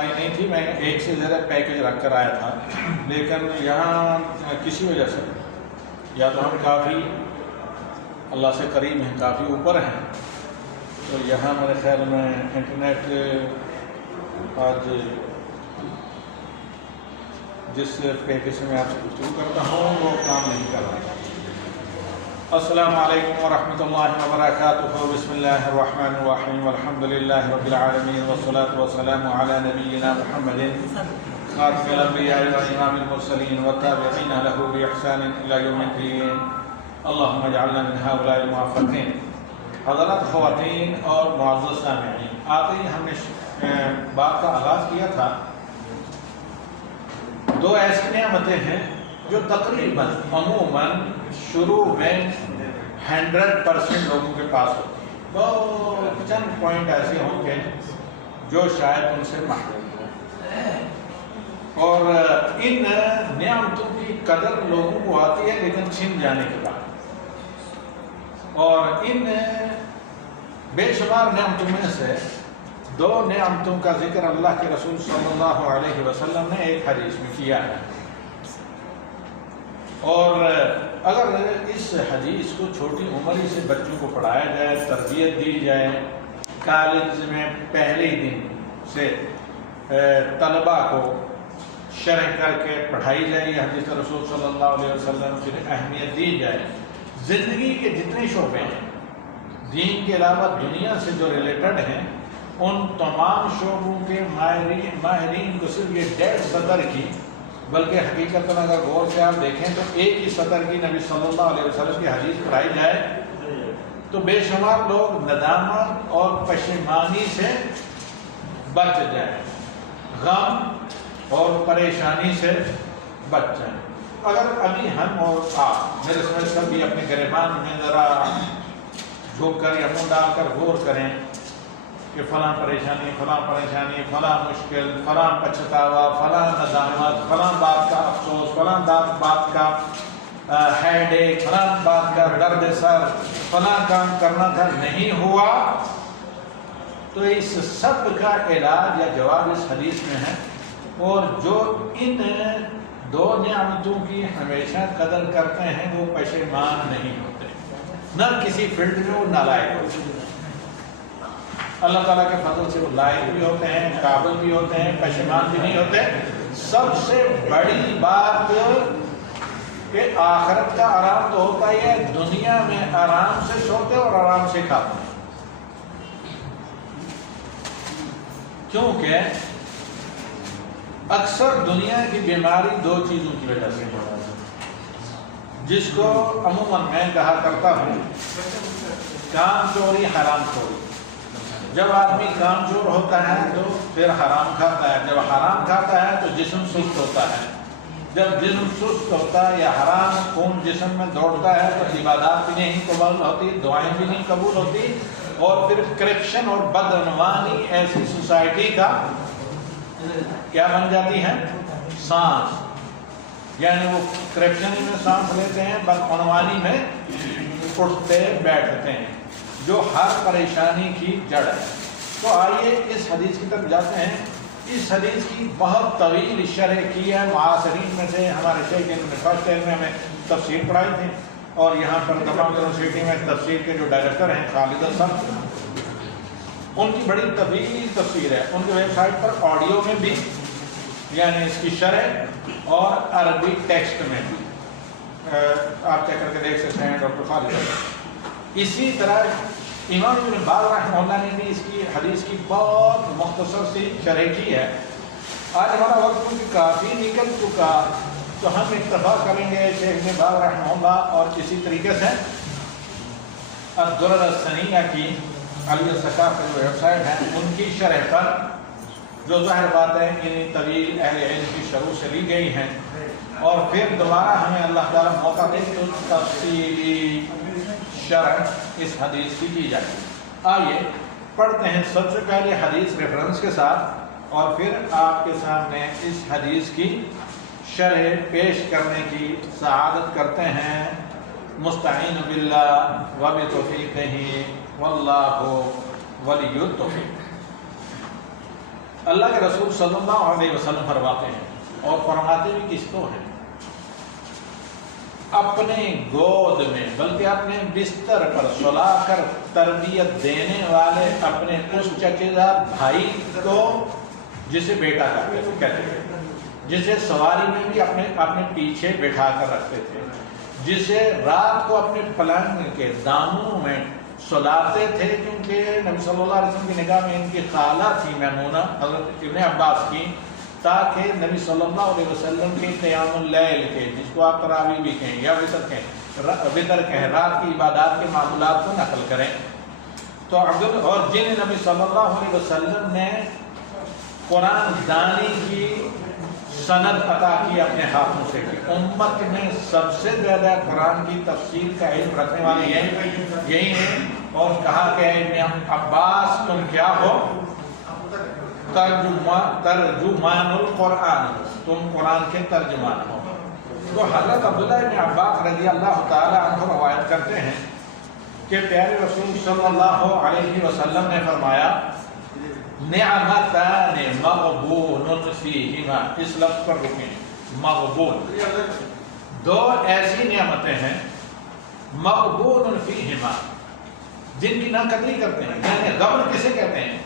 آئی نہیں تھی، میں ایک سے زیادہ پیکج رکھ کر آیا تھا، لیکن یہاں کسی وجہ سے یا تو ہم کافی اللہ سے قریب ہیں، کافی اوپر ہیں، تو یہاں میرے خیال میں انٹرنیٹ آج جس پیکج سے میں آپ سے گفتگو کرتا ہوں وہ کام نہیں کر رہا. السلام علیکم ورحمۃ اللہ وبرکاتہ. بسم اللہ الرحمن الرحیم. الحمد للہ رب العالمین والصلاة والسلام علی نبینا محمد خاتم الانبیاء وامام المرسلین والتابعین له باحسان الی یوم الدین. اللہم اجعلنا من هؤلاء الموفقین. حضرات، خواتین اور معزز سامعین، آتے ہی ہم نے بات کا آغاز کیا تھا. دو ایسی نعمتیں ہیں جو تقریباً عموماً شروع میں 100% لوگوں کے پاس ہوتی ہیں. بہت چند پوائنٹ ایسے ہوں گے جو شاید ان سے محروم ہیں، اور ان نعمتوں کی قدر لوگوں کو آتی ہے لیکن چھن جانے کے بعد. اور ان بے شمار نعمتوں میں سے دو نعمتوں کا ذکر اللہ کے رسول صلی اللہ علیہ وسلم نے ایک حدیث میں کیا ہے. اور اگر اس حدیث کو چھوٹی عمر ہی سے بچوں کو پڑھایا جائے، تربیت دی جائے، کالج میں پہلے ہی دن سے طلباء کو شرح کر کے پڑھائی جائے یہ حدیث رسول صلی اللہ علیہ وسلم کی اہمیت دی جائے، زندگی کے جتنے شعبے ہیں دین کے علاوہ دنیا سے جو ریلیٹڈ ہیں ان تمام شعبوں کے ماہرین کو صرف یہ 1.5 سطر کی، بلکہ حقیقت میں اگر غور سے آپ دیکھیں تو ایک ہی سطر کی نبی صلی اللہ علیہ وسلم کی حدیث پڑھائی جائے تو بے شمار لوگ ندامت اور پشیمانی سے بچ جائیں، غم اور پریشانی سے بچ جائیں. اگر ابھی ہم اور آپ میرے سمجھ کر بھی اپنے گریبان میں ذرا جھوک کر یا منہ ڈال کر غور کریں کہ فلاں پریشانی، فلاں مشکل، فلاں پچھتاوا، فلاں ندامت، فلاں بات کا افسوس، فلاں بات کا ہیڈ ایک، فلاں بات کا درد سر، فلاں کام کرنا تھا نہیں ہوا، تو اس سب کا علاج یا جواب اس حدیث میں ہے. اور جو ان دو نعمتوں کی ہمیشہ قدر کرتے ہیں وہ پشیمان نہیں ہوتے، نہ کسی فیلڈ میں وہ نالائق ہوتے ہیں. اللہ تعالیٰ کے فضل سے وہ لائق بھی ہوتے ہیں، قابل بھی ہوتے ہیں، پشیمان بھی نہیں ہوتے. سب سے بڑی بات کہ آخرت کا آرام تو ہوتا ہی ہے، دنیا میں آرام سے سوتے اور آرام سے کھاتے ہیں. کیونکہ اکثر دنیا کی بیماری دو چیزوں کی وجہ سے ہے، جس کو عموماً میں کہا کرتا ہوں کام چوری، حرام خوری. جب آدمی کام چور ہوتا ہے تو پھر حرام کھاتا ہے، جب حرام کھاتا ہے تو جسم سست ہوتا ہے، جب جسم سست ہوتا ہے یا حرام خون جسم میں دوڑتا ہے تو عبادات بھی نہیں قبول ہوتی، دعائیں بھی نہیں قبول ہوتی، اور پھر کرپشن اور بدعنوانی ایسی سوسائٹی کا کیا بن جاتی ہے؟ سانس. یعنی وہ کرپشن میں سانس لیتے ہیں، بدعنوانی میں اٹھتے بیٹھتے ہیں، جو ہر پریشانی کی جڑ ہے. تو آئیے اس حدیث کی طرف جاتے ہیں. اس حدیث کی بہت طویل شرح کی ہے. معاصرین میں سے ہمارے شیخ فرسٹ ایئر میں ہمیں تفسیر پڑھائی تھی، اور یہاں پر تمام یونیورسٹی میں تفسیر کے جو ڈائریکٹر ہیں خالد صاحب، ان کی بڑی طویل تفسیر ہے. ان کی ویب سائٹ پر آڈیو میں بھی، یعنی اس کی شرح، اور عربی ٹیکسٹ میں بھی آپ چیک کر کے دیکھ سکتے ہیں ڈاکٹر خالد صاحب. اسی طرح امام ابن باز رحمہ اللہ نے بھی اس کی حدیث کی بہت مختصر سی شرح کی ہے. آج ہمارا وقت کیونکہ کافی نکل چکا تو ہم اتفاق کریں گے شیخ ابن باز رحمہ اللہ اور اسی طریقے سے الدرر الثنیہ کی علی الثقاف کا جو ویب سائٹ ہے ان کی شرح پر، جو ظاہر بات ہے ان طویل اہل علم کی شروع سے لی گئی ہیں، اور پھر دوبارہ ہمیں اللہ تعالیٰ موقع دے تو تفصیلی شرح اس حدیث کی جائے. آئیے پڑھتے ہیں سب سے پہلے حدیث ریفرنس کے ساتھ، اور پھر آپ کے سامنے اس حدیث کی شرح پیش کرنے کی سعادت کرتے ہیں. مستعین باللہ وبتوفیقہ واللہ ولی التوفیق. اللہ کے رسول صلی اللہ علیہ وسلم فرماتے ہیں اور فرماتے بھی کس کو ہیں، اپنے گود میں بلکہ اپنے بستر پر سلا کر تربیت دینے والے اپنے اس چچیدار بھائی کو، جسے بیٹا کہتے ہیں، جسے سواری میں بھی اپنے پیچھے بٹھا کر رکھتے تھے، جسے رات کو اپنے پلنگ کے دامنوں میں سلاتے تھے، کیونکہ نبی صلی اللہ علیہ وسلم کی نگاہ میں ان کی خالہ تھی میمونہ حضرت ابن عباس کی، تاکہ نبی صلی اللہ علیہ وسلم کے قیام اللیل کے، جس کو آپ تراویح بھی کہیں یا وتر کہیں، رات کی عبادات کے معمولات کو نقل کریں۔ تو اور جن نبی صلی اللہ علیہ وسلم نے قرآن دانی کی سند عطا کی اپنے ہاتھوں سے کی، امت میں سب سے زیادہ قرآن کی تفسیر کا علم رکھنے والے یہی ہیں، اور کہا کہ ابن عباس تم کیا ہو، ترجمان القرآن، تم قرآن کے ترجمان ہو۔ تو حضرت عبداللہ ابن عباس رضی اللہ تعالی عنہ روایت کرتے ہیں کہ پیارے رسول صلی اللہ علیہ وسلم نے فرمایا نعمتان مغبون فیہما، اس لفظ پر رکیں، مغبون، دو ایسی نعمتیں ہیں مغبون فیہما جن کی ناقدری کرتے ہیں، یعنی غبن کسے کہتے ہیں،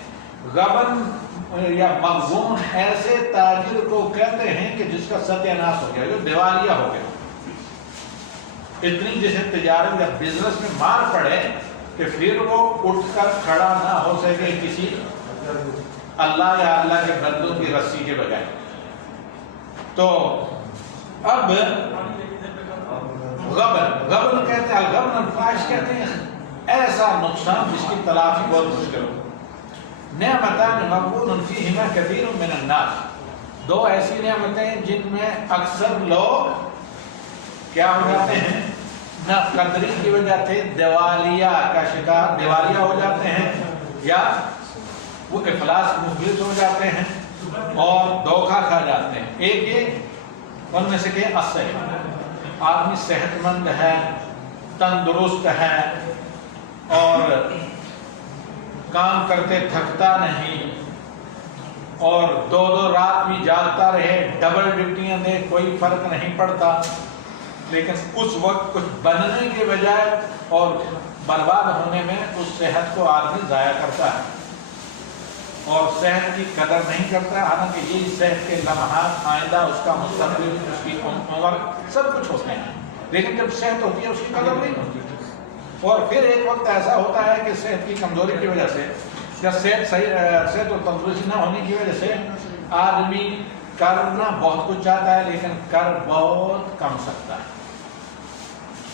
غبن یا مغبون ایسے تاجر کو کہتے ہیں کہ جس کا ستیہ ناش ہو گیا، جو دیوالیہ ہو گیا، اتنی جسے تجارت یا بزنس میں مار پڑے کہ پھر وہ اٹھ کر کھڑا نہ ہو سکے کسی اللہ یا اللہ کے بندوں کی رسی کے بجائے۔ تو اب غبن کہتے ہیں، الغبن الفاحش کہتے ہیں ایسا نقصان جس کی تلافی بہت مشکل ہو۔ نعمتان مغبون فیہما کثیر من الناس، دو ایسی نعمتیں جن میں اکثر لوگ کیا ہو جاتے ہیں، نہ قدری کی وجہ سے دیوالیہ کا شکار، دیوالیہ ہو جاتے ہیں، یا وہ افلاس مفلس ہو جاتے ہیں اور دھوکہ کھا جاتے ہیں۔ ایک یہ ان میں سے کہ الصحت، آدمی صحت مند ہے، تندرست ہے اور کام کرتے تھکتا نہیں، اور دو رات بھی جاگتا رہے، ڈبل ڈیوٹیاں دے، کوئی فرق نہیں پڑتا، لیکن اس وقت کچھ بننے کے بجائے اور برباد ہونے میں اس صحت کو آدمی ضائع کرتا ہے اور صحت کی قدر نہیں کرتا ہے، حالانکہ یہ صحت کے لمحات، آئندہ اس کا مستقبل، اس کی عمر سب کچھ ہوتے ہیں، لیکن جب صحت ہوتی ہے اس کی قدر نہیں ہوتی۔ اور پھر ایک وقت ایسا ہوتا ہے کہ صحت کی کمزوری کی وجہ سے یا صحت اور تندرستی نہ ہونے کی وجہ سے آدمی کرنا بہت کچھ چاہتا ہے لیکن کر بہت کم سکتا ہے،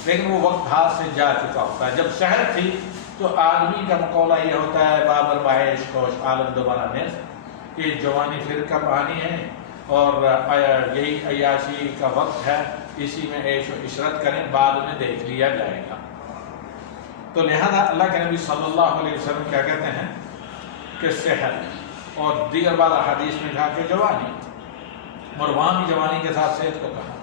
لیکن وہ وقت ہاتھ سے جا چکا ہوتا ہے۔ جب صحت تھی تو آدمی کا مقولہ یہ ہوتا ہے بابر باعش کوش عالم دوبارہ نیز، کہ جوانی پھر کب آنی ہے اور یہی عیاشی کا وقت ہے، اسی میں عیش و عشرت کریں، بعد میں دیکھ لیا جائے گا۔ تو لہذا اللہ کے نبی صلی اللہ علیہ وسلم کیا کہتے ہیں کہ صحت، اور دیگر بعض احادیث میں کہا کہ جوانی، اور وہاں بھی جوانی کے ساتھ صحت کو کہا۔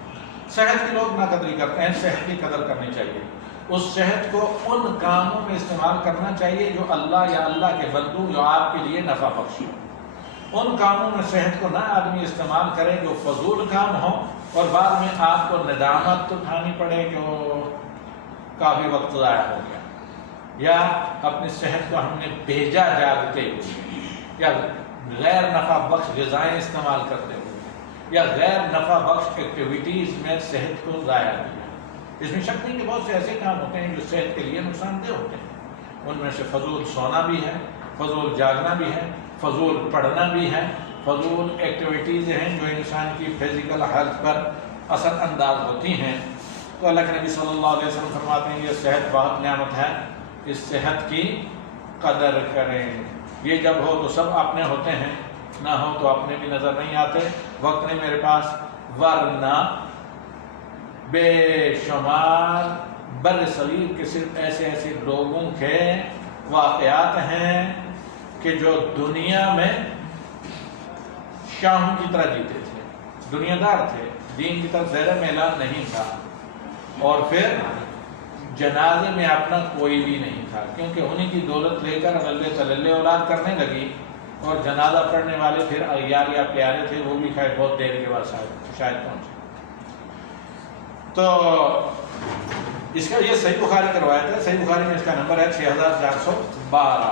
صحت کے لوگ ناقدری کرتے ہیں، صحت کی قدر کرنی چاہیے، اس صحت کو ان کاموں میں استعمال کرنا چاہیے جو اللہ یا اللہ کے بندوں جو آپ کے لیے نفع بخش ہو۔ ان کاموں میں صحت کو نہ آدمی استعمال کرے جو فضول کام ہو اور بعد میں آپ کو ندامت اٹھانی پڑے کہ وہ کافی وقت ضائع ہو گیا، یا اپنی صحت کو ہم نے بھیجا جاگتے ہوئے، یا غیر نفع بخش غذائیں استعمال کرتے ہوئے، یا غیر نفع بخش ایکٹیویٹیز میں صحت کو ضائع کیا۔ اس میں شک نہیں کہ بہت سے ایسے کام ہوتے ہیں جو صحت کے لیے نقصان دہ ہوتے ہیں، ان میں سے فضول سونا بھی ہے، فضول جاگنا بھی ہے، فضول پڑھنا بھی ہے، فضول ایکٹیویٹیز ہیں جو انسان کی فزیکل ہیلتھ پر اثر انداز ہوتی ہیں۔ تو اللہ کے نبی صلی اللہ علیہ وسلم فرماتے ہیں یہ صحت بہت نعمت ہے، اس صحت کی قدر کریں۔ یہ جب ہو تو سب اپنے ہوتے ہیں، نہ ہو تو اپنے بھی نظر نہیں آتے، وقت نہیں میرے پاس، ورنہ بے شمار بر صغیر کے صرف ایسے لوگوں کے واقعات ہیں کہ جو دنیا میں شاہوں کی طرح جیتے تھے، دنیا دار تھے، دین کی طرف زیادہ میلان نہیں تھا، اور پھر جنازے میں اپنا کوئی بھی نہیں تھا، کیونکہ انہیں کی دولت لے کر غلے تللے اولاد کرنے لگی اور جنازہ پڑھنے والے پھر عیال یا پیارے تھے، وہ بھی خیر بہت دیر کے بعد شاید پہنچے. تو اس کا یہ صحیح بخاری کی روایت ہے. صحیح بخاری میں اس کا نمبر ہے 6412.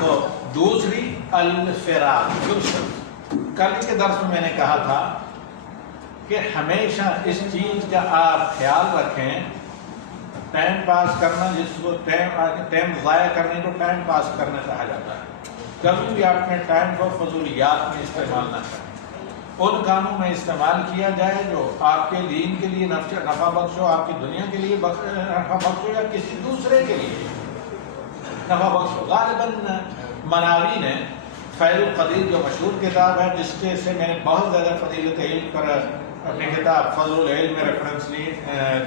تو دوسری الفراق. کل کے درس میں نے کہا تھا کہ ہمیشہ اس چیز کا آپ خیال رکھیں، ٹائم پاس کرنا جس کو ٹائم ضائع کرنے کو ٹائم پاس کرنا کہا جاتا ہے. کبھی بھی آپ نے ٹائم کو فضولیات میں استعمال نہ کریں. ان کاموں میں استعمال کیا جائے جو آپ کے دین کے لیے نفع بخش ہو، آپ کی دنیا کے لیے نفع بخش ہو، یا کسی دوسرے کے لیے نفع بخش ہو. غالباً مناوی نے فیض القدیر جو مشہور کتاب ہے، جس کے سے میں نے بہت زیادہ فضیلت علم پر اپنی کتاب فضل العلم میں ریفرنس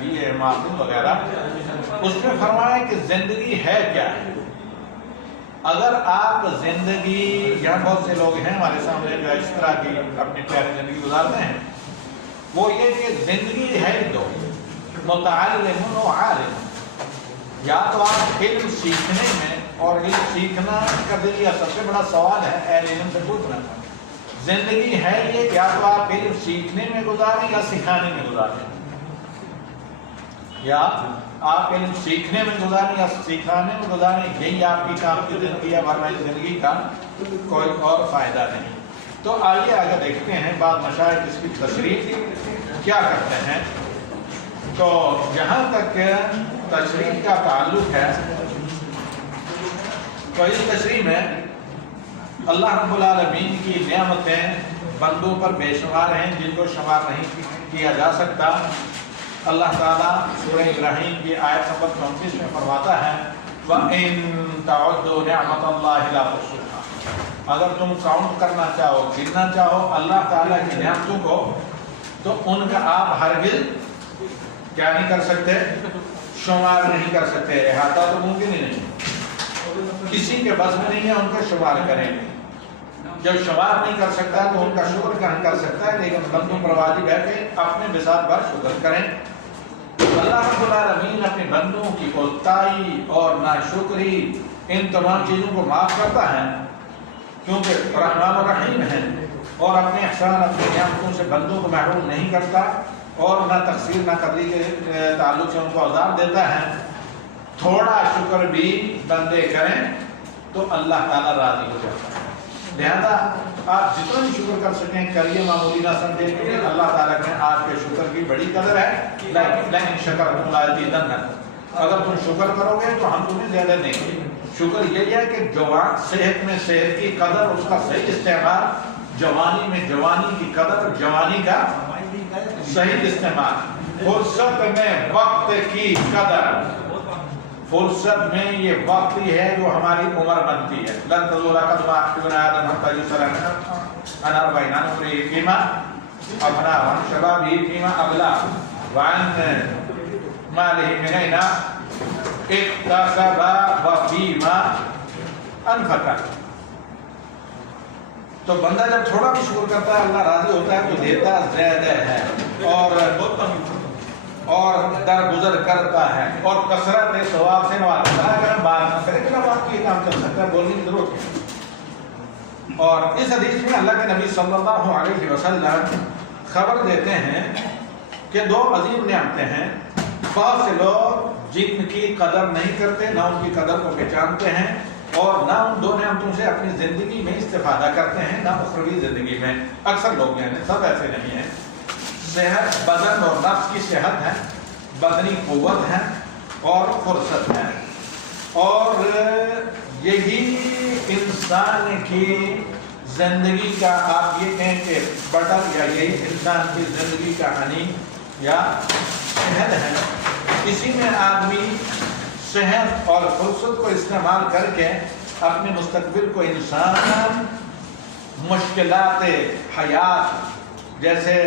دیے معافی وغیرہ، اس میں فرمایا کہ زندگی ہے کیا ہے. اگر آپ زندگی، یہاں بہت سے لوگ ہیں ہمارے سامنے جو اس طرح کی اپنی پیاری زندگی گزارتے ہیں، وہ یہ کہ زندگی ہے دو، متعلم و عالم. یا تو آپ علم سیکھنے میں، اور علم سیکھنا کا ذریعہ سب سے بڑا سوال ہے اہل علم سے پوچھنا، زندگی ہے یہ یا تو آپ علم سیکھنے میں گزاریں یا سکھانے میں گزاریں، یا آپ علم سیکھنے میں گزاریں یا سکھانے میں گزاریں. یہی آپ کی کام کی زندگی ہے، ورنہ زندگی کا کوئی اور فائدہ نہیں. تو آئیے آگے دیکھتے ہیں بعض مشائخ اس کی تشریح کیا کرتے ہیں. تو جہاں تک تشریح کا تعلق ہے، تو اس تشریح میں اللہ رب العالمین کی نعمتیں بندوں پر بے شمار ہیں، جن کو شمار نہیں کیا جا سکتا. اللہ تعالیٰ سورہ ابراہیم کی آیت نمبر 34 میں فرماتا ہے وَإِن تَعُدُّوا نِعْمَةَ اللَّهِ لَا تُحْصُوهَا. اگر تم کاؤنٹ کرنا چاہو، گننا چاہو اللہ تعالیٰ کی نعمتوں کو، تو ان کا آپ ہرگز کیا نہیں کر سکتے، شمار نہیں کر سکتے. احاطہ تو ممکن ہی نہیں، کسی کے بس میں نہیں ہے ان کا شمار کریں. جب شمار نہیں کر سکتا تو ان کا شکر کہاں کر سکتا ہے. لیکن بندوں پر واجب ہے کہ اپنے بساط پر شکر کریں. اللہ رب العالمین اپنے بندوں کی کوتاہی اور ناشکری ان تمام چیزوں کو معاف کرتا ہے، کیونکہ رحمان الرحیم ہے، اور اپنے احسان اپنے نعمتوں سے بندوں کو محروم نہیں کرتا، اور نہ تقصیر نہ قدری کے تعلق سے ان کو عذاب دیتا ہے. تھوڑا شکر بھی بندے کریں تو اللہ تعالیٰ راضی ہو جاتا ہے. لہذا آپ جتنا بھی شکر کر سکیں کریے، معمولی نہ سمجھیں، کیونکہ اللہ تعالیٰ کے آپ کے شکر کی بڑی قدر ہے. لیکن شکرتم لأزیدنکم، اگر تم شکر کرو گے تو ہم تمہیں زیادہ دیں گے. شکر یہی ہے کہ جوان صحت میں صحت کی قدر، اس کا صحیح استعمال، جوانی میں جوانی کی قدر، جوانی کا صحیح استعمال، فرصت میں وقت کی قدر. فرصت میں یہ وقت ہی ہے جو ہماری عمر بنتی ہے. لن تزول قدم ابن آدم حتى يسأل عن 40 عن عمره فيما أفنى وعن شبابه فيما أبلى وعن ماله من أين اكتسب وفيما أنفق. تو بندہ جب تھوڑا بھی شکر کرتا ہے اللہ راضی ہوتا ہے، تو دیتا زیادہ ہے اور درگزر کرتا ہے اور کثرت ثواب سے نوازتا ہے. اگر ہم بات نہ کریں کہ اب آپ کی کام چل سکتا ہے، بولنے کی ضرورت ہے. اور اس حدیث میں اللہ کے نبی صلی اللہ علیہ وسلم خبر دیتے ہیں کہ دو عظیم نعمتیں ہیں. بہت سے لوگ جن کی قدر نہیں کرتے، نہ ان کی قدر کو پہچانتے ہیں، اور نہ ان دو نعمتوں سے اپنی زندگی میں استفادہ کرتے ہیں، نہ اخروی زندگی میں. اکثر لوگ یعنی سب ایسے نہیں ہیں. صحت، بدن اور نفس کی صحت ہے، بدنی قوت ہے اور فرصت ہے. اور یہی انسان کی زندگی کا آپ یہ کہیں کہ بٹن، یا یہی انسان کی زندگی کا ہنی یا صحت ہے. اسی میں آدمی صحت اور فرصت کو استعمال کر کے اپنے مستقبل کو انسان مشکلات حیات جیسے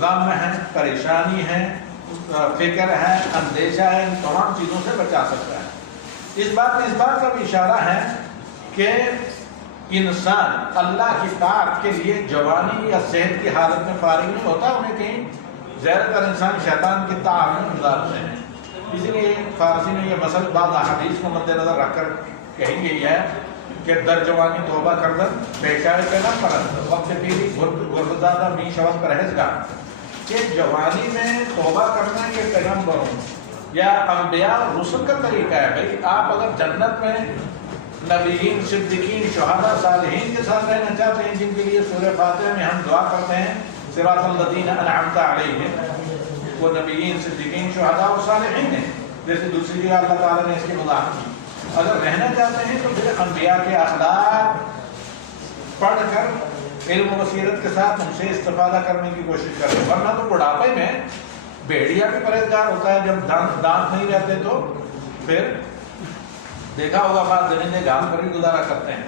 غم ہے، پریشانی ہے، فکر ہے، اندیشہ ہے، ان تمام چیزوں سے بچا سکتا ہے. اس بات کا بھی اشارہ ہے کہ انسان اللہ کی طاعت کے لیے جوانی یا صحت کی حالت میں فارغ نہیں ہوتا. انہیں کہیں زیادہ تر انسان شیطان کی طاعت میں گزارتے ہیں. اسی لیے فارسی میں یہ مثل بعض احادیث کو مد نظر رکھ کر کہی گئی ہے کہ در جوانی توبہ کردن پیشائے پہ نہ پرند وقت پیری گردزادہ می شوق پرہیزگار کہ جوانی میں توبہ کرنا یہ پیغمبروں یا انبیاء رسل کا طریقہ ہے. بھائی آپ اگر جنت میں نبیین صدیقین شہداء صالحین کے ساتھ رہنا چاہتے ہیں جن کے لیے سورہ فاتحہ میں ہم دعا کرتے ہیں صراط الذین انعمت علیہم، وہ نبیین صدیقین شہداء اور صالحین ہیں، جیسے دوسری جگہ اللہ تعالیٰ نے اس کی وضاحت کی. اگر رہنا چاہتے ہیں تو پھر انبیاء کے اخلاق پڑھ کر علم و بصیرت کے ساتھ ان سے استفادہ کرنے کی کوشش کریں. ورنہ تو بڑھاپے میں بھیڑیا بھی پرہیزگار ہوتا ہے، جب دانت نہیں رہتے تو پھر دیکھا ہوگا بعض درندے گھام پر ہی گزارا کرتے ہیں.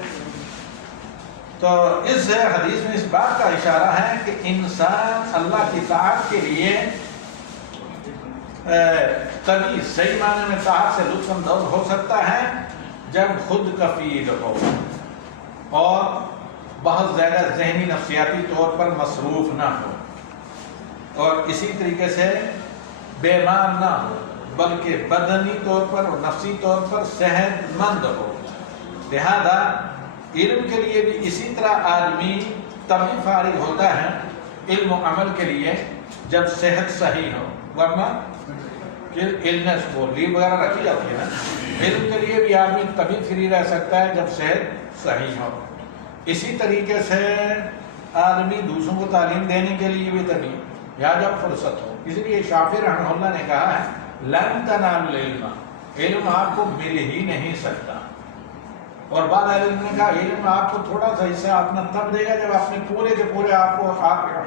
تو اس حدیث میں اس بات کا اشارہ ہے کہ انسان اللہ کی طاعت کے لیے تبھی صحیح معنی میں طاعت سے لطف اندوز ہو سکتا ہے جب خود کفیل ہو اور بہت زیادہ ذہنی نفسیاتی طور پر مصروف نہ ہو، اور اسی طریقے سے بیمار نہ ہو بلکہ بدنی طور پر اور نفسی طور پر صحت مند ہو. لہذا علم کے لیے بھی اسی طرح آدمی تبھی فارغ ہوتا ہے علم و عمل کے لیے جب صحت صحیح ہو، ورنہ النس کو لیو وغیرہ رکھی جاتی ہے نا. علم کے لیے بھی آدمی تبھی فری رہ سکتا ہے جب صحت صحیح ہو. اسی طریقے سے آدمی دوسروں کو تعلیم دینے کے لیے بھی تبھی یا جب فرصت ہو. اس لیے شافعی رحمہ اللہ نے کہا ہے لن تنالوا العلم، علم آپ کو مل ہی نہیں سکتا. اور بعد علم نے کہا علم آپ کو تھوڑا سا حصہ اپنا تب دے گا جب اپنے پورے کے پورے آپ کو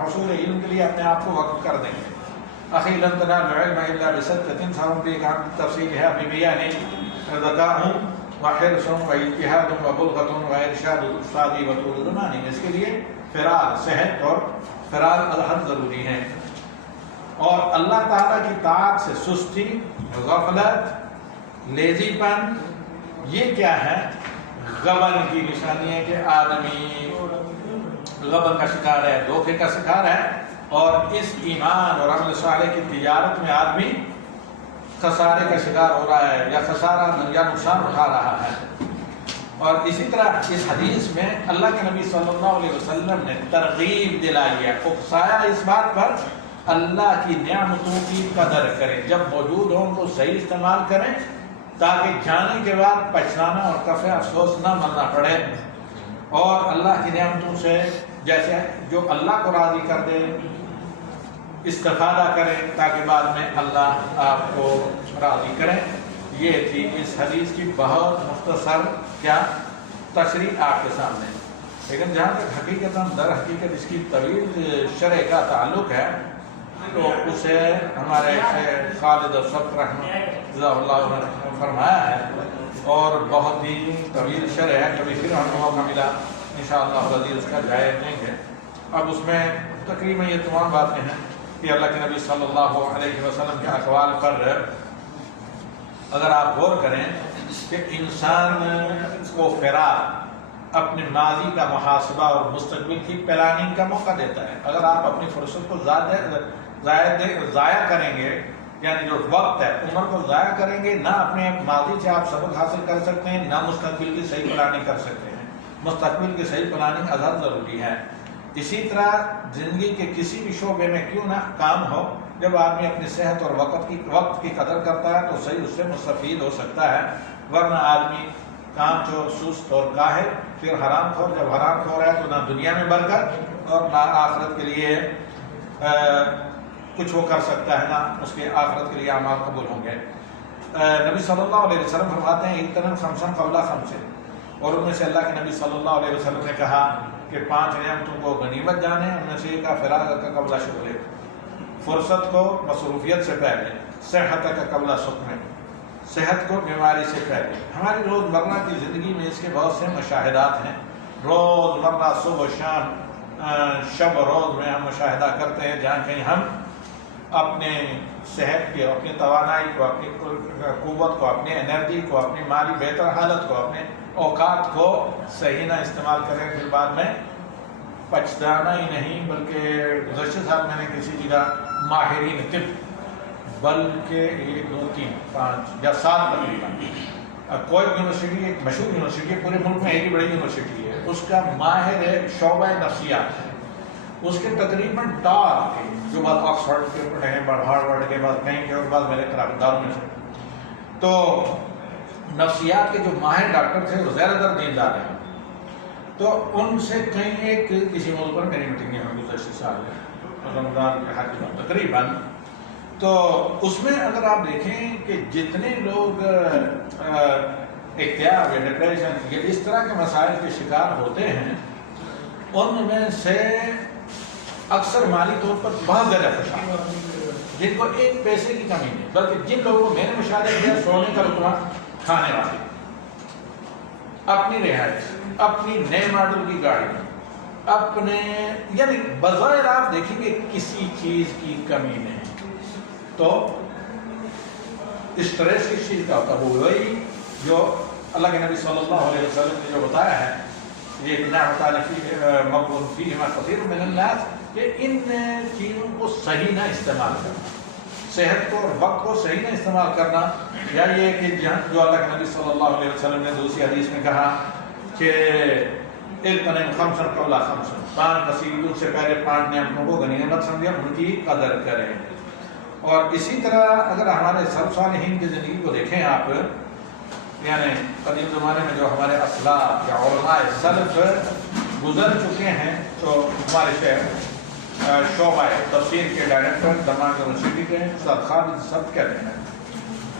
حصول علم کے لیے اپنے آپ کو وقف کر دیں گے. اخی لن تنالوا العلم الا بستة ساروں پہ ایک عام تفصیل ہے ابھی بھیا نے ذکا ہوں وحرص واجتہاد وبلغۃ وارشاد استادی وطول زمانی. اس کے لیے فرار صحت اور فرار الحد ضروری ہے. اور اللہ تعالیٰ کی طاعت سے سستی، غفلت، لیزی پن یہ کیا ہے؟ غبن کی نشانی ہے کہ آدمی غبن کا شکار ہے، دھوکے کا شکار ہے، اور اس ایمان اور عمل صالح کی تجارت میں آدمی خسارے کا شکار ہو رہا ہے یا خسارہ یا نقصان اٹھا رہا ہے. اور اسی طرح اس حدیث میں اللہ کے نبی صلی اللہ علیہ وسلم نے ترغیب دلائی ہے، اکسایا اس بات پر اللہ کی نعمتوں کی قدر کریں، جب موجود ہوں تو صحیح استعمال کریں تاکہ جانے کے بعد پچھتانا اور کفے افسوس نہ مرنا پڑے. اور اللہ کی نعمتوں سے جیسے جو اللہ کو راضی کر دے استفادہ کریں تاکہ بعد میں اللہ آپ کو راضی کریں. یہ تھی اس حدیث کی بہت مختصر کیا تشریح آپ کے سامنے. لیکن جہاں تک حقیقتاً در حقیقت اس کی طویل شرح کا تعلق ہے تو اسے ہمارے خالد افسر رحمہ اللہ نے فرمایا ہے اور بہت ہی طویل شرح ہے. کبھی پھر ہمیں موقع ملا انشاءاللہ العزیز اس کا جائزہ لیں گے. اب اس میں تقریباً یہ تمام باتیں ہیں کہ اللہ کے نبی صلی اللہ علیہ وسلم کے اقوال پر اگر آپ غور کریں کہ انسان کو فرار اپنے ماضی کا محاسبہ اور مستقبل کی پلاننگ کا موقع دیتا ہے. اگر آپ اپنی فرصت کو ضائع کریں گے، یعنی جو وقت ہے عمر کو ضائع کریں گے، نہ اپنے ماضی سے آپ سبق حاصل کر سکتے ہیں نہ مستقبل کی صحیح پلاننگ کر سکتے ہیں. مستقبل کی صحیح پلاننگ ازحد ضروری ہے. اسی طرح زندگی کے کسی بھی شعبے میں کیوں نہ کام ہو، جب آدمی اپنی صحت اور وقت کی قدر کرتا ہے تو صحیح اس سے مستفید ہو سکتا ہے. ورنہ آدمی کام چور سست اور کاہل پھر حرام خور، جب حرام خور ہے تو نہ دنیا میں برکت اور نہ آخرت کے لیے کچھ وہ کر سکتا ہے، نہ اس کے آخرت کے لیے اعمال قبول ہوں گے. نبی صلی اللہ علیہ وسلم فرماتے ہیں اغتنم خمسا قبل خمس، اور ان میں سے اللہ کے نبی صلی اللہ علیہ وسلم نے کہا کہ 5 نعمتوں کو غنیمت جانے. ان میں سے ایک فراغ کا قبل شغل، فرصت کو مصروفیت سے پہلے، صحت کا قبل سقم، صحت کو بیماری سے پہلے. ہماری روزمرہ کی زندگی میں اس کے بہت سے مشاہدات ہیں. روزمرہ صبح و شام شب و روز میں ہم مشاہدہ کرتے ہیں جہاں کہیں ہم اپنے صحت کے، اپنی توانائی کو، اپنی قوت کو، اپنی انرجی کو، اپنی مالی بہتر حالت کو، اپنے اوقات کو صحیح نہ استعمال کریں، پھر بعد میں پچھتانا ہی نہیں بلکہ گزشتہ سال میں نے کسی جگہ ماہرین طب بلکہ 1 2 3 5 یا 7 تقریباً کویت یونیورسٹی ایک مشہور یونیورسٹی ہے، پورے ملک میں ایک ہی بڑی یونیورسٹی ہے، اس کا ماہر شعبہ نفسیات ہے، اس کے تقریباً ٹاپ کے جو بات آکسفورڈ کے پڑھے ہیں، ہارورڈ کے بعد کہیں کے اور بعد میرے قرابتداروں میں سے، تو نفسیات کے جو ماہر ڈاکٹر تھے وہ زیادہ تر دیندار ہیں، تو ان سے کہیں ایک کسی موضوع پر میری میٹنگیں ہوئی گزشتہ سال رمضان کے حج میں تقریباً، تو اس میں اگر آپ دیکھیں کہ جتنے لوگ اکتئاب یا ڈپریشن یا اس طرح کے مسائل کے شکار ہوتے ہیں، ان میں سے اکثر مالی طور پر بہت زیادہ خوشحال، جن کو ایک پیسے کی کمی نہیں، بلکہ جن لوگوں کو میں نے مشاہدہ کیا سونے کا رقبہ، کھانے والے، اپنی رہائش، اپنی نئے ماڈل کی گاڑی، اپنے یعنی بظاہر آپ دیکھیں گے کسی چیز کی کمی نہیں، تو اسٹریس اس چیز کا ہوتا ہے، وہ وہی جو اللہ کے نبی صلی اللہ علیہ وسلم نے جو بتایا ہے، یہ مقبول فیہما کثیر من الناس، کہ ان چیزوں کو صحیح نہ استعمال کرنا، صحت کو اور وقت کو صحیح نہ استعمال کرنا، یا یہ کہ جو اللہ کے نبی صلی اللہ علیہ وسلم نے دوسری حدیث میں کہا کہ اغتنم خمسا قبل خمس، 5 نصیبوں سے پہلے 5 نعمتوں کو غنیمت سمجھیں، ان کی قدر کریں۔ اور اسی طرح اگر ہمارے سلف صالحین کی زندگی کو دیکھیں آپ، یعنی قدیم زمانے میں جو ہمارے اسلاف یا علماء سلف گزر چکے ہیں، تو ہمارے شہر شعبہ تفسیر کے ڈائریکٹر دماغ یونیورسٹی کے استاد خالد سب کہتے ہیں،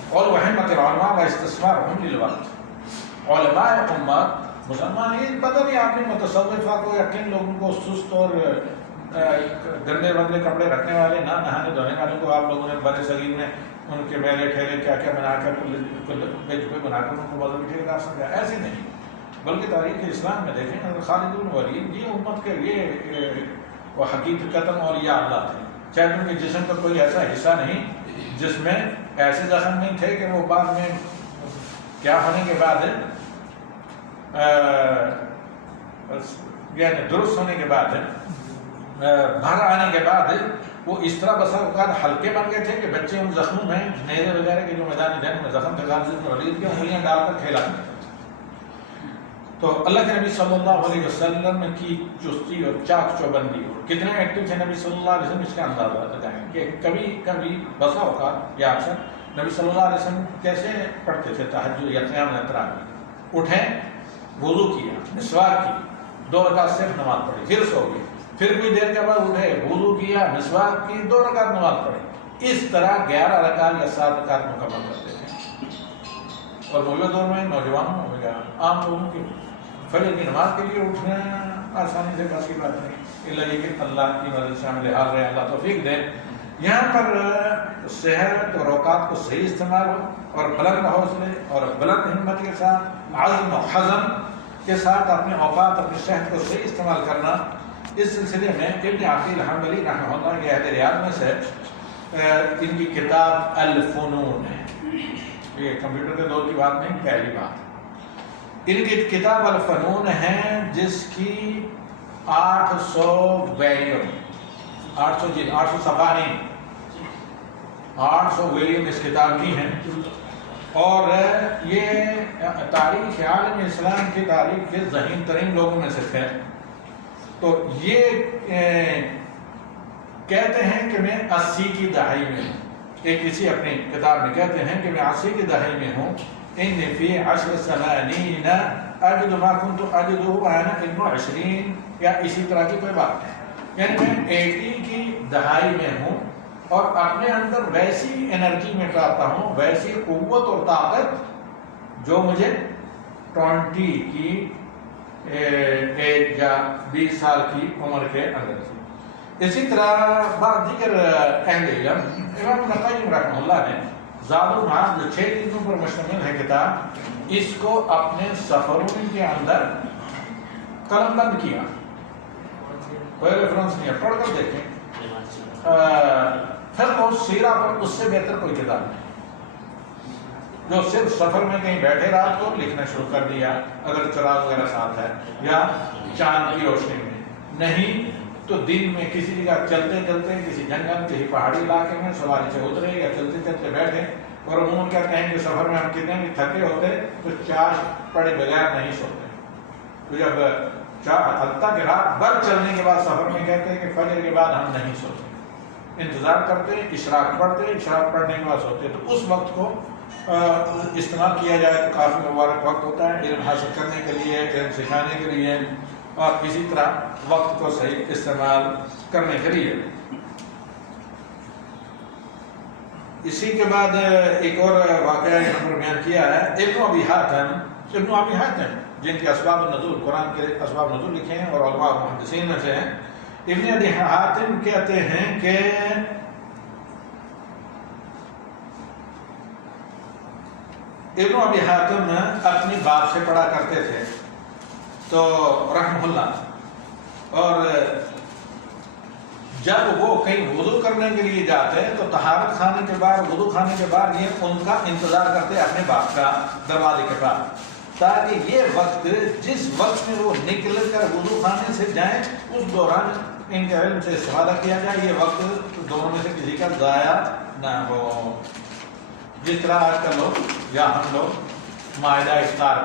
اور وحمت العلماء و استثمارهم للوقت، علماء امت مسلمان، یہ پتہ نہیں آپ نے متصوفہ کو یا کن لوگوں کو سست اور گندے بدلے کپڑے رکھنے والے، نہ نہانے دھونے والے کو آپ لوگوں نے بڑے صغیر میں ان کے میلے ٹھیلے کیا کیا بنا کر بیچ بنا کر ان کو بدل ٹھیک کر سکتا، ایسے نہیں، بلکہ تاریخ اسلام میں دیکھیں اگر خالد بن ولید یہ امت کے لیے وہ حقیقتاً اولیاء اللہ تھے، چاہے ان کے جسم کا کوئی ایسا حصہ نہیں جس میں ایسے زخم نہیں تھے کہ وہ بعد میں کیا ہونے کے بعد یعنی درست ہونے کے بعد باہر آنے کے بعد وہ اس طرح بسا اوقات ہلکے بن گئے تھے کہ بچے ان زخموں میں نیزے وغیرہ کے جو میدان جنگ میں زخم تھے خالد بن ولید کے انگلیاں ڈال کر کھیلا کرتے تھے۔ تو اللہ کے نبی صلی اللہ علیہ وسلم کی چستی اور چاک چوبندی، کتنے ایکٹیو تھے نبی صلی اللہ علیہ وسلم، اس کا اندازہ لگائیں کہ کبھی کبھی بسا اوقات یا اکثر نبی صلی اللہ علیہ وسلم کیسے پڑھتے تھے تہجد یا قیام تراویح، اٹھیں وضو کیا، مسواک کی، 2 رکعت صرف نماز پڑھی، پھر سو گئے، پھر کوئی دیر کے بعد اٹھے وضو کیا، مسواک کی، 2 رکعت نماز پڑھی، اس طرح 11 رکعت یا 7 رکعت مکمل کرتے تھے۔ اور موجودہ دور میں نوجوانوں ہو گیا، عام لوگوں کی فجر کی نماز کے لیے اٹھنا آسانی سے بات کی بات نہیں، اللہ یہ کہ اللہ کی مدد سے ہمیں حال رہے، اللہ توفیق دے۔ یہاں پر صحت اور اوقات کو صحیح استعمال ہو اور بلند حوصلے اور بلند ہمت کے ساتھ، عزم و حزم کے ساتھ اپنے اوقات اپنی صحت کو صحیح استعمال کرنا، اس سلسلے میں ابن عقیل حنبلی رحمہ اللہ یہ اہل ریاض میں سے ان کی کتاب الفنون ہے، یہ کمپیوٹر کے دور کی بات نہیں، پہلی بات ان کی کتاب الفنون ہے جس کی 800 ویلیوم، 800 صفحہ نہیں، 800 ویلیوم اس کتاب کی ہیں، اور یہ تاریخ عالم اسلام کی تاریخ کے ذہین ترین لوگوں میں سے تھے۔ تو یہ کہتے ہیں کہ میں 80 کی دہائی میں ہوں، ایک کسی اپنی کتاب میں کہتے ہیں کہ میں 80 کی دہائی میں ہوں، ان فی 10 سنین اجد ما كنت اجده وانا ابن 20 یا اسی طرح کی کوئی بات ہے، یعنی میں 80 کی دہائی میں ہوں اور اپنے اندر ویسی انرجی میں پاتا ہوں، ویسی قوت اور طاقت جو مجھے 20 کی ایج یا 20 سال کی عمر کے اندر تھی۔ اسی طرح بعض دیگر اہل علم، امام ابن قیم رحمہ اللہ نے زاد المعاد جو 6 چیزوں پر مشتمل ہے کتاب، اس کو اپنے سفروں کے اندر قلم بند کیا، کوئی ریفرنس نہیں ہے، پڑھ کر دیکھیں، فقہ و سیرہ پر اس سے بہتر کوئی کتاب نہیں، جو صرف سفر میں کہیں بیٹھے رات کو لکھنا شروع کر دیا، اگر چراغ وغیرہ ساتھ ہے یا چاند کی روشنی میں، نہیں تو دن میں کسی جگہ چلتے چلتے کسی جنگل کسی پہاڑی علاقے میں سواری سے اترے یا چلتے چلتے بیٹھے اور عموماً کہتے ہیں کہ سفر میں ہم کتنے بھی تھکے ہوتے تو چاش پڑے بغیر نہیں سوتے. تو جب حتیٰ کہ رات بھر چلنے کے بعد سفر میں کہتے ہیں کہ فجر کے بعد ہم نہیں سوتے, انتظار کرتے, اشراق پڑھتے, اشراق پڑھنے کے بعد سوتے. تو اس وقت کو استعمال کیا جائے تو کافی مبارک وقت ہوتا ہے علم حاصل کرنے کے لیے, علم سکھانے کے لیے, اور اسی طرح وقت کو صحیح استعمال کرنے کے لیے. اسی کے بعد ایک اور واقعہ یہاں پر بیان کیا ہے. ابن ابی حاتم جن کے اسباب النزول, قرآن کے اسباب نزول لکھے ہیں اور علماء محدثین میں سے ہیں. ابن ابی حاتم کہتے ہیں کہ ابن ابی حاتم اپنی باپ سے پڑھا کرتے تھے تو رحمہ اللہ, اور جب وہ کہیں وضو کرنے کے لیے جاتے تو طہارت خانے کے بعد, وضو خانے کے بعد یہ ان کا انتظار کرتے اپنے باپ کا دروازے کے پاس, تاکہ یہ وقت جس وقت میں وہ نکل کر وضو خانے سے جائیں اس دوران ان کے علم سے استفادہ کیا جائے, یہ وقت دونوں میں سے کسی کا ضائع نہ ہو. جس طرح آج کل لوگ یا ہم لوگ معاہدہ افطار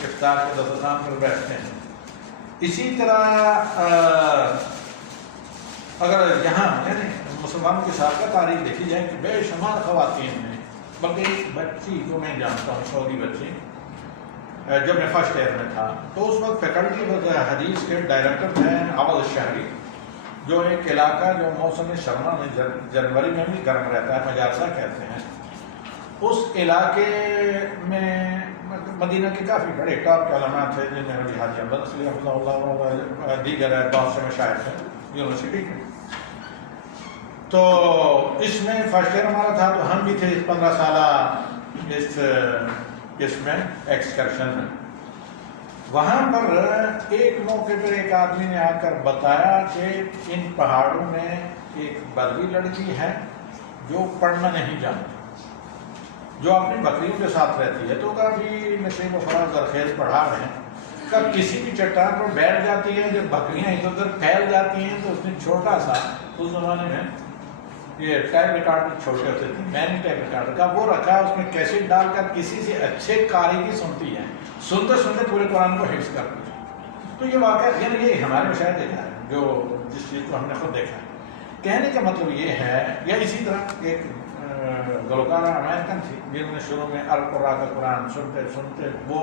کے دسترخوان پر بیٹھتے ہیں, اسی طرح اگر یہاں یعنی مسلمانوں کی سابقہ تاریخ دیکھی جائے کہ بے شمار خواتین ہیں, بلکہ ایک بچی کو میں جانتا ہوں, سعودی بچی, جب میں فرسٹ ایئر میں تھا تو اس وقت فیکلٹی حدیث کے ڈائریکٹر تھے عوض الشہری, جو ایک علاقہ جو موسم سرما میں جنوری میں بھی گرم رہتا ہے, مجالسہ کہتے ہیں, اس علاقے میں مدینہ کے کافی بڑے ٹاپ کے علماء تھے جن میں نبی حاجی احمد صلی اللہ دیگر بہت سے مشاہد تھے یونیورسٹی کے. تو اس میں فرسٹ ایئر ہمارا تھا تو ہم بھی تھے 15 سالہ اس میں ایکسکرشن میں. وہاں پر ایک موقع پر ایک آدمی نے آ کر بتایا کہ ان پہاڑوں میں ایک بدوی لڑکی ہے جو پڑھنا نہیں جانتی, جو اپنی بکریوں کے ساتھ رہتی ہے, تو کافی نشیب و فراز زرخیز پڑھا رہے ہیں. کب کسی بھی چٹان پر بیٹھ جاتی ہے, جب بکریاں ادھر ادھر پھیل جاتی ہیں تو اس نے چھوٹا سا, اس زمانے میں یہ ٹیپ ریکارڈر چھوٹے ہوتے تھے, میں نے ٹیپ ریکارڈر کا وہ رکھا, اس میں کیسٹ ڈال کر کسی سے اچھے قاری کی سنتی ہے, سنتے سنتے پورے قرآن کو حفظ کر دیا. تو یہ واقعہ یعنی یہ ہمارے میں شاید دیکھا ہے, جو جس چیز کو ہم نے خود دیکھا ہے. کہنے کا مطلب یہ ہے, یا اسی طرح ایک گلوکارہ امریکن تھی جنہوں نے شروع میں القرآن کا قرآن سنتے سنتے وہ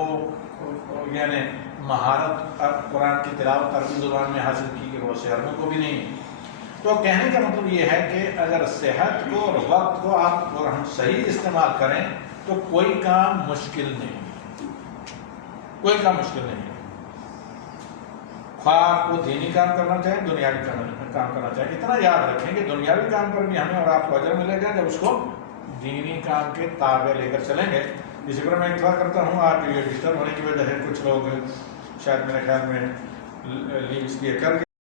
یعنی مہارت قرآن کی تلاوت عربی زبان میں حاصل کی کہ وہ عربوں کو بھی نہیں. تو کہنے کا مطلب یہ ہے کہ اگر صحت کو اور وقت کو آپ اور ہم صحیح استعمال کریں تو کوئی کام مشکل نہیں, کوئی کام مشکل نہیں. خواہ آپ کو دینی کام کرنا چاہیں, دنیاوی کام کرنا چاہیں, اتنا یاد رکھیں کہ دنیاوی کام پر بھی ہمیں اور آپ کو اجر ملے گا جب اس کو دینی کام کے تابع لے کر چلیں گے. اسی پر میں اتفاق کرتا ہوں, آج یہ ڈسٹرب ہونے کی وجہ ہے کچھ لوگ شاید میرے خیال میں لیو اس لیے کر